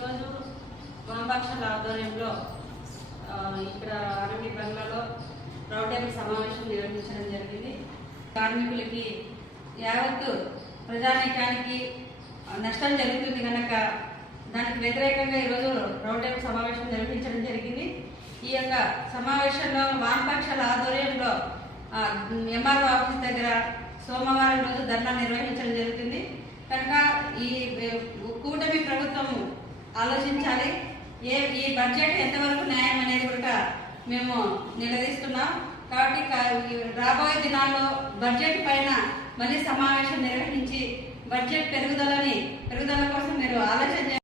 ఈరోజు వామపక్షాల ఆధ్వర్యంలో ఇక్కడ ఆర్ఎండి బంగ్లాలో రౌండ్ టేబుల్ సమావేశం నిర్వహించడం జరిగింది. కార్మికులకి యావత్తు ప్రజానీకానికి నష్టం జరుగుతుంది కనుక దానికి వ్యతిరేకంగా ఈరోజు రౌండ్ టేబుల్ సమావేశం నిర్వహించడం జరిగింది. ఈ యొక్క సమావేశంలో వామపక్షాల ఆధ్వర్యంలో ఎంఆర్ఓ ఆఫీస్ దగ్గర సోమవారం రోజు ధర్నా నిర్వహించడం జరుగుతుంది. కనుక ఈ కూటమి ప్రభుత్వం ఆలోచించాలి. ఈ బడ్జెట్ ఎంతవరకు న్యాయం అనేది కూడా మేము నిలదీస్తున్నాం. కాబట్టి రాబోయే దినాల్లో బడ్జెట్ పైన మళ్ళీ సమావేశం నిర్వహించి బడ్జెట్ పెరుగుదల కోసం మీరు ఆలోచన